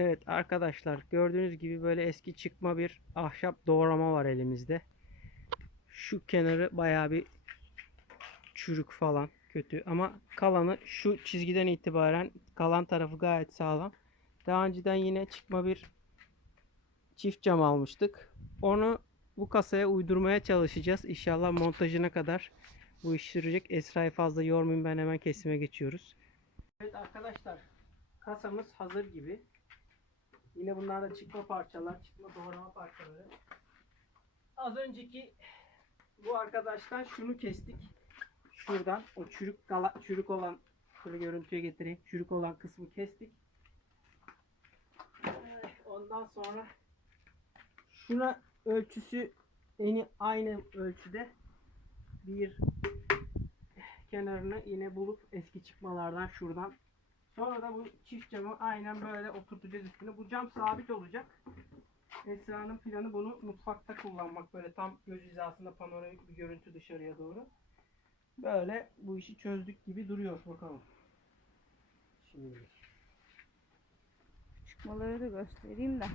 Evet arkadaşlar gördüğünüz gibi böyle eski çıkma bir ahşap doğrama var elimizde. Şu kenarı bayağı bir çürük falan kötü ama kalanı şu çizgiden itibaren kalan tarafı gayet sağlam. Daha önceden yine çıkma bir çift cam almıştık. Onu bu kasaya uydurmaya çalışacağız. İnşallah montajına kadar bu iş sürecek. Esra'yı fazla yormayayım ben hemen kesime geçiyoruz. Evet arkadaşlar kasamız hazır gibi. Yine bunlar da çıkma parçalar, çıkma doğrama parçaları. Az önceki bu arkadaştan şunu kestik. Şuradan o çürük kala, çürük olan şöyle görüntüye getireyim. Çürük olan kısmı kestik. Ondan sonra şuna ölçüsü eni aynı ölçüde bir kenarını yine bulup eski çıkmalardan şuradan Sonra da bu çift camı aynen böyle oturtacağız üstüne. Bu cam sabit olacak. Esra'nın planı bunu mutfakta kullanmak. Böyle tam göz hizasında panoramik bir görüntü dışarıya doğru. Böyle bu işi çözdük gibi duruyor. Bakalım. Şimdi. Çıkmaları da göstereyim de.